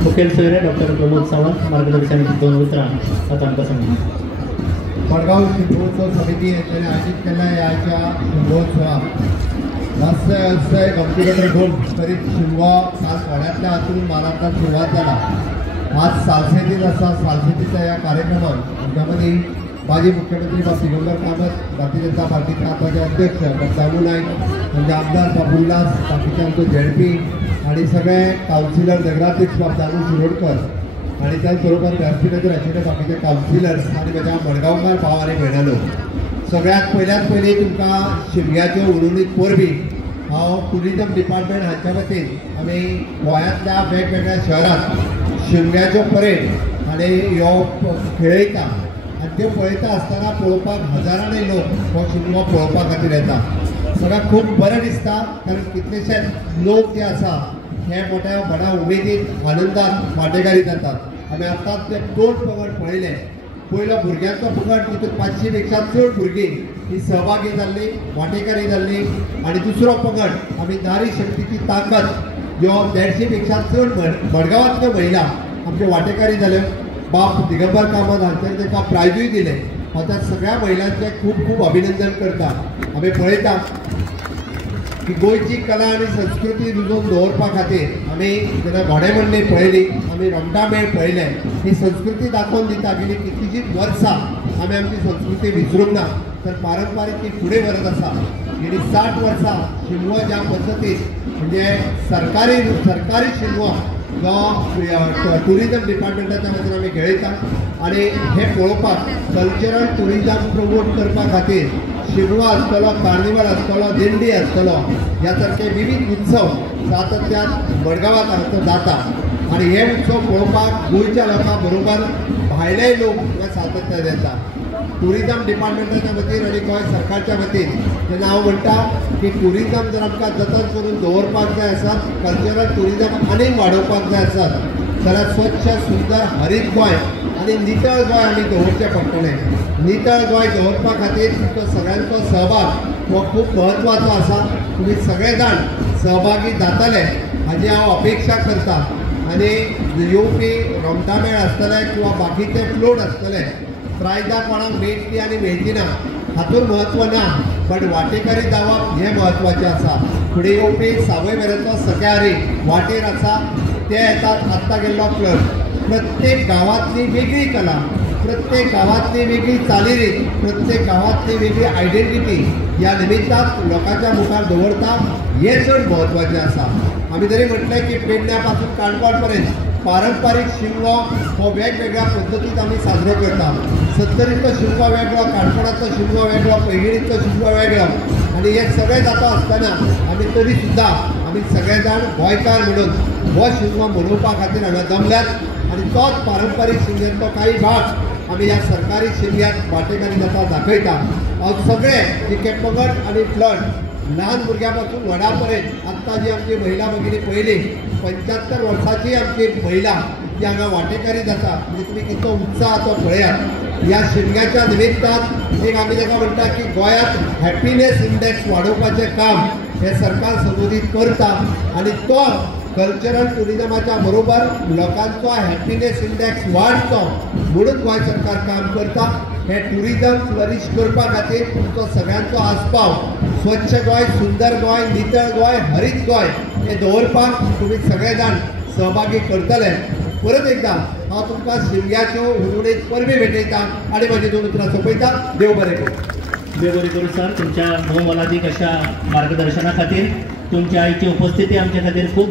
मुखेल सोयरे डॉक्टर प्रमोद सावंत मार्गदर्शन 2 उतरा 7 अंक संघ मडगाव शिल्पोत्सव समिती यांनी आयोजित केला याच्या शिल्पोत्सवात व्यवसाय गमतीगत घेऊन करीत शिल्वा काल फोड्यातल्या हातून मारांना सुरुवात झाला। आज सालसेतीत असा सालसेतीच्या या कार्यक्रमात ज्यामध्ये माजी मुख्यमंत्री दिगंबर कामत, भारतीय जनता पार्टीचे आताचे अध्यक्ष डॉक्टर नाईक, म्हणजे आमदार बाबुल्लास, बाकीचे आमचे झेडपी आणि सगळे काउन्सिलर नगराध्यक्ष दामू शिरोडकर आणि त्याचबरोबर व्यासपीठाचेर आशिल्ले बाकीचे काउन्सिलर्स आणि माझ्या मडगांवकार भाव आणि भयणालो, सगळ्यात पयली तुमकां शिमग्याच्यो उर्वरित परबी हांव टुरिजम डिपार्टमेंट हांच्या वतीन आमी गोंयांतल्या वेगवेगळ्या शहरांत शिमग्याच्यो परेड आनी ह्यो खेळयता आनी त्यो पळयता आसतना पळोवपाक हजारांनी लोक हो शिमगो पळोवपा खातीर येता। सगळ्याक खूब बरें दिसता, कारण कितलेशेच लोक जे आसा हे मोठ्या व्हडा उमेदीन आनंदात वांटेकारी जातात। आमी आतांच ते 2 पंगड पळयले। पयलो भुरग्यांचो पंगड, तितून 500 पेक्षा चड भुरगीं ही सहभागी जाल्ली, वांटेकारी जाल्ली, आणि दुसरो पंगड आमी नारी शक्तीची ताकद ह्यो 150 पेक्षा चड मडगांवांतल्यो महिला आमच्यो वांटेकारी जाल्यो। बाप दिगंबर कामत हांचेर ताका प्रायजूय दिले। हांव त्या सगळ्या महिलांचे खूब खूब अभिनंदन करता। आमी पळयता की गोंयची कला आणि संस्कृती रुजोवन दवरपा खातीर आमी जेन्ना घोडेमोडणी पळयली, आमी रोमटा मेळ पळयले, ही संस्कृती दाखोवन दिता गेली कितलीशींच वर्सां आमी आमची संस्कृती विसरूंक ना, तर पारंपारीक ती फुडें व्हरत आसा। गेली 60 वर्सां शिमगो ज्या पद्दतीन म्हणजे सरकारी शिमगो जो टुरिजम डिपार्टमेंटाच्या वतीन आमी खेळयता आणि हे पळोवपाक कल्चरल टुरिजम प्रमोट करपा खातीर शिमगो आसतलो, कार्निवल आसतलो, दिंडी आसतलो, ह्या सारखे विविध उत्सव सातत्यान मडगांवांत जाता आणि हे उत्सव पळोवपाक गोंयच्या लोकां बरोबर भायलेय लोक हे सातत्यान येता। टुरिजम डिपार्टमेंटाच्या वतीन आणि गोंय सरकारच्या वतीन जेन्ना हांव म्हणटा की टुरिजम जर आमकां जतन करून दवरपाक जाय आसत, कल्चरल टुरिजम आनीक वाडोवपाक जाय आसत, जाल्यार स्वच्छ सुंदर हरीत गोंय आणि नितळ गोंय आमी दवरचें पडटलें। नितळ गोंय दवरपा खातीर तुमचो सगळ्यांचो सहभाग हो खूब म्हत्वाचो आसा। तुमी सगळे जाण सहभागी जातले हाची हांव अपेक्षा करता आणि येवपी रोमटा मेळ आसतले किंवा बाकीचे फ्लोट आसतले, प्रायजां कोणाक मेळटली आनी मेळची ना हातून म्हत्व ना, पण वांटेकारी जावप हें म्हत्वाचें आसा। फुडें येवपी सावय वेरेंचो सख्यारी वाटेर आसा ते येतात। आत्तां गेल्लो क्लब प्रत्येक गांवांतली वेगळी कला, प्रत्येक गांवांतली वेगळी चालीरीत, प्रत्येक गांवांतली वेगळी आयडेंटिटी ह्या निमित्तान लोकांच्या मुखार दवरता, हें चड म्हत्वाचें आसा। आमी जरी म्हटलें की पेडण्या पासून काणकोण पर्यंत पारंपारीक शिमगो हो वेगवेगळ्या पद्दतीत आमी साजरो करता। सत्तरीचो शिमगो वेगळो, काणकोणाचो शिमगो वेगळो, पैंगिणीचो शिमगो वेगळो, आणि हे सगळें जाता आसतना आमी तरी सुद्दां आमी सगळे जाण गोंयकार म्हणून हो शिमगो मनोवपा खातीर हांगा जमल्यात आणि तोच पारंपारीक शिमग्याचो काही भाग आमी ह्या सरकारी शिमग्यात वांटेकारी जाता दाखयता। हांव सगळे जितके पंगड आणि फ्लट ल्हान भुरग्यां पासून व्हडा पर्यंत आत्तां जी आमची महिला भगिनी पळयली 75 वर्सांची आमची महिला जी हांगा वांटेकारी जाता, म्हणजे तुमी कितलो उत्साह तो पळयात। ह्या शिमग्याच्या निमित्तान एक आमी ताका म्हणटा की गोंयांत हॅपिनेस इंडेक्स वाडोवपाचें काम हे सरकार संबोधीत करता आणि तो कल्चरल टुरिजमाच्या बरोबर लोकांचो हॅपिनेस इंडेक्स वाडचो म्हणून गोंय सरकार काम करता। हे टुरिजम फ्लरिश करपा खातीर तुमचो सगळ्यांचो आस्पाव स्वच्छ गोंय, सुंदर गोंय, नितळ गोंय, हरीत गोंय हे दवरपाक तुमी सगळे जाण सहभागी करतले। परत एकदा हांव तुमकां शिमग्याच्यो उर्वरित परबी भेटयता आणि म्हजी 2 उतरां सोंपयता। देव बरें करूं। देव बरें करूं सर, तुमच्या मोलादीक अशा मार्गदर्शना खातीर तुमच्या आयची उपस्थिती आमच्या खातीर खूब